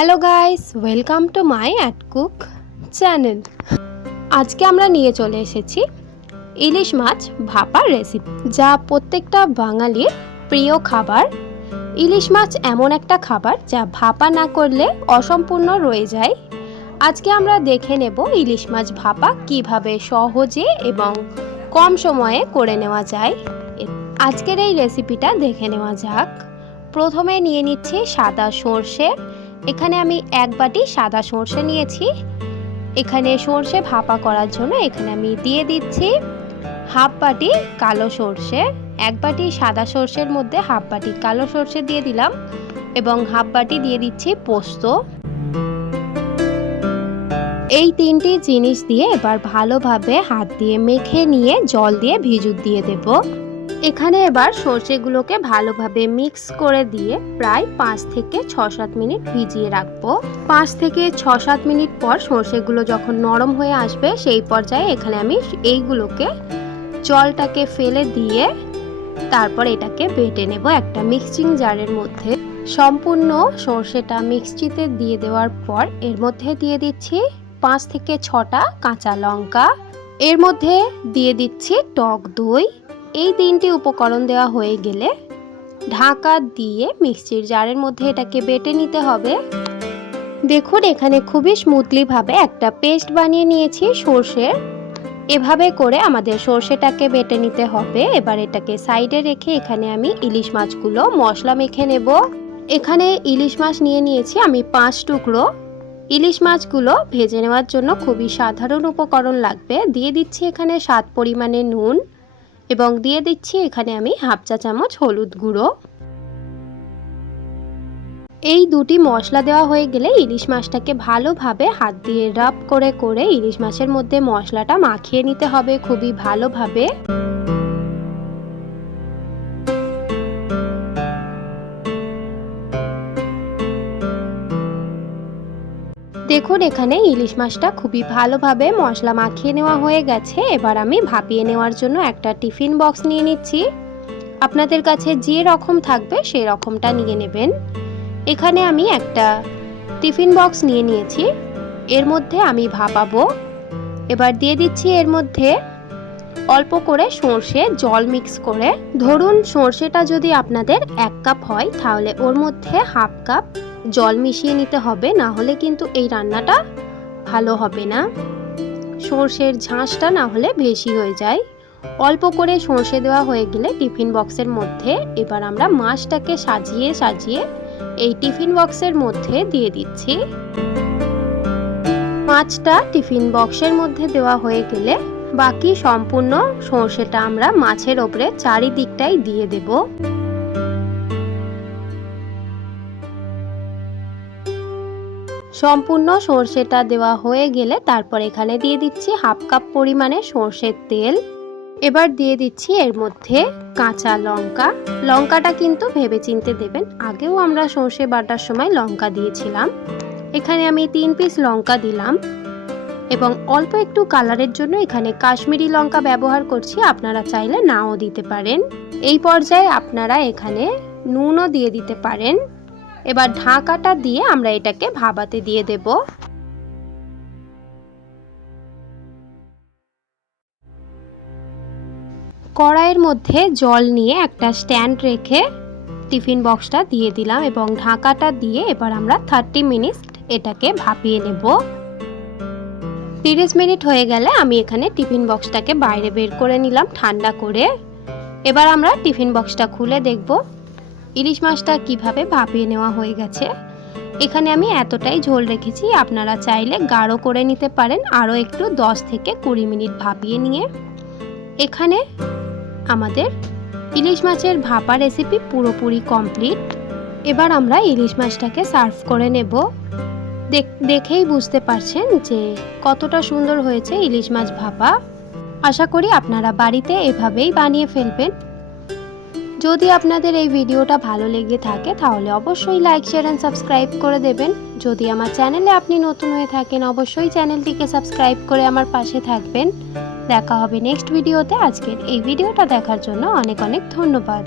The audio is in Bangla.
Hello guys, welcome to my at cook channel. আজকে আমরা নিয়ে চলে এসেছি ইলিশ মাছ ভাপার রেসিপি যা প্রত্যেকটা বাঙালির প্রিয় খাবার। ইলিশ মাছ এমন একটা খাবার যা ভাপা না করলে অসম্পূর্ণ রয়ে যায়। আজকে আমরা দেখে নেব ইলিশ মাছ ভাপা কীভাবে সহজে এবং কম সময়ে করে নেওয়া যায়। আজকের এই রেসিপিটা দেখে নেওয়া যাক। প্রথমে নিয়ে নিচ্ছি সাদা সর্ষে এখানে আমি এক বাটি সাদা সর্ষে নিয়েছি। এখানে সর্ষে ভাপা করার জন্য এখানে আমি দিয়ে দিচ্ছি হাফ বাটি কালো সর্ষে, এক বাটি সাদা সর্ষের মধ্যে হাফ বাটি কালো সর্ষে দিয়ে দিলাম এবং হাফ বাটি দিয়ে দিচ্ছি পোস্ত। এই তিনটি জিনিস দিয়ে এবার ভালোভাবে হাত দিয়ে মেখে নিয়ে জল দিয়ে ভিজুত দিয়ে দেবো। এখানে এবার সর্ষেগুলোকে ভালোভাবে মিক্স করে দিয়ে প্রায় পাঁচ থেকে ছ সাত মিনিট ভিজিয়ে রাখব। পাঁচ থেকে ছ সাত মিনিট পর সর্ষেগুলো যখন নরম হয়ে আসবে, সেই পর্যায়ে এখানে আমি এইগুলোকে জলটাকে ফেলে দিয়ে তারপর এটাকে বেটে নেব একটা মিক্সিং জারের মধ্যে। সম্পূর্ণ সর্ষেটা মিক্সিতে দিয়ে দেওয়ার পর এর মধ্যে দিয়ে দিচ্ছি পাঁচ থেকে ছটা কাঁচা লঙ্কা। এর মধ্যে দিয়ে দিচ্ছি টক দই। এই তিনটি উপকরণ দেওয়া হয়ে গেলে ঢাকা দিয়ে মিক্সির জারের মধ্যে এটাকে বেটে নিতে হবে। দেখুন, এখানে খুবই স্মুথলিভাবে একটা পেস্ট বানিয়ে নিয়েছি সর্ষের এভাবে করে আমাদের সর্ষেটাকে বেটে নিতে হবে। এবার এটাকে সাইডে রেখে এখানে আমি ইলিশ মাছগুলো, মশলা মেখে নেব। এখানে ইলিশ মাছ নিয়ে নিয়েছি আমি পাঁচ টুকরো। ইলিশ মাছগুলো ভেজে নেওয়ার জন্য খুবই সাধারণ উপকরণ লাগবে। দিয়ে দিচ্ছি এখানে স্বাদ পরিমাণে নুন। এবং দিয়ে দিচ্ছি এখানে আমি হাফ চা চামচ হলুদ গুঁড়ো। এই দুটি মশলা দেওয়া হয়ে গেলে ইলিশ মাছটাকে ভালোভাবে হাত দিয়ে রাব করে করে ইলিশ মাছের মধ্যে মশলাটা মাখিয়ে নিতে হবে খুবই ভালোভাবে। দেখুন, এখানে ইলিশ মাছটা খুবই ভালোভাবে মশলা মাখিয়ে নেওয়া হয়ে গেছে। এবার আমি ভাপিয়ে নেওয়ার জন্য একটা টিফিন বক্স নিয়ে নিচ্ছি। আপনাদের কাছে যে রকম থাকবে সেই রকমটা নিয়ে নেবেন। এখানে আমি একটা টিফিন বক্স নিয়ে নিয়েছি। এর মধ্যে আমি ভাপাবো। এবার দিয়ে দিচ্ছি এর মধ্যে অল্প করে সর্ষে জল মিক্স করে। ধরুন সর্ষেটা যদি আপনাদের এক কাপ হয়, তাহলে ওর মধ্যে হাফ কাপ জল মিশিয়ে নিতে হবে, না হলে কিন্তু এই রান্নাটা ভালো হবে না। সর্ষের ঝাঁসটা না হলে বেশি হয়ে যায়। অল্প করে সর্ষে দেওয়া হয়ে গেলে টিফিন বক্সের মধ্যে এবার আমরা মাছটাকে সাজিয়ে সাজিয়ে এই টিফিন বক্সের মধ্যে দিয়ে দিচ্ছি। মাছটা টিফিন বক্সের মধ্যে দেওয়া হয়ে গেলে বাকি সম্পূর্ণ সর্ষেটা আমরা মাছের ওপরে চারিদিকটাই দিয়ে দেবো। সম্পূর্ণ সর্ষেটা দেওয়া হয়ে গেলে তারপর এখানে দিয়ে দিচ্ছি হাফ কাপ পরিমাণে সর্ষের তেল। এবার দিয়ে দিচ্ছি এর মধ্যে কাঁচা লঙ্কা। লঙ্কাটা কিন্তু ভেবে চিনতে দেবেন, আগেও আমরা সর্ষে বাটার সময় লঙ্কা দিয়েছিলাম। এখানে আমি তিন পিস লঙ্কা দিলাম। এবং অল্প একটু কালারের জন্য এখানে কাশ্মীরি লঙ্কা ব্যবহার করছি, আপনারা চাইলে নাও দিতে পারেন। এই পর্যায়ে আপনারা এখানে নুনও দিয়ে দিতে পারেন। এবার ঢাকাটা দিয়ে আমরা এটাকে ভাবাতে দিয়ে দেব। কড়াইয়ের মধ্যে জল নিয়ে একটা স্ট্যান্ড রেখে টিফিন বক্সটা দিয়ে দিলাম এবং ঢাকাটা দিয়ে এবার আমরা থার্টি মিনিট এটাকে ভাপিয়ে নেব। তিরিশ মিনিট হয়ে গেলে আমি এখানে টিফিন বক্সটাকে বাইরে বের করে নিলাম ঠান্ডা করে। এবার আমরা টিফিন বক্সটা খুলে দেখব ইলিশ মাছটা কীভাবে ভাপিয়ে নেওয়া হয়ে গেছে। এখানে আমি এতটাই ঝোল রেখেছি, আপনারা চাইলে গাঢ় করে নিতে পারেন আরও একটু দশ থেকে কুড়ি মিনিট ভাপিয়ে নিয়ে। এখানে আমাদের ইলিশ মাছের ভাপা রেসিপি পুরোপুরি কমপ্লিট এবার আমরা ইলিশ মাছটাকে সার্ভ করে নেব। দেখেই বুঝতে পারছেন যে কতটা সুন্দর হয়েছে ইলিশ মাছ ভাপা। আশা করি আপনারা বাড়িতে এভাবেই বানিয়ে ফেলবেন। যদি আপনাদের এই ভিডিওটা ভালো লেগে থাকে, তাহলে অবশ্যই লাইক শেয়ার অ্যান্ড সাবস্ক্রাইব করে দেবেন। যদি আমার চ্যানেলে আপনি নতুন হয়ে থাকেন, অবশ্যই চ্যানেলটিকে সাবস্ক্রাইব করে আমার পাশে থাকবেন। দেখা হবে নেক্সট ভিডিওতে আজকের এই ভিডিওটা দেখার জন্য অনেক অনেক ধন্যবাদ।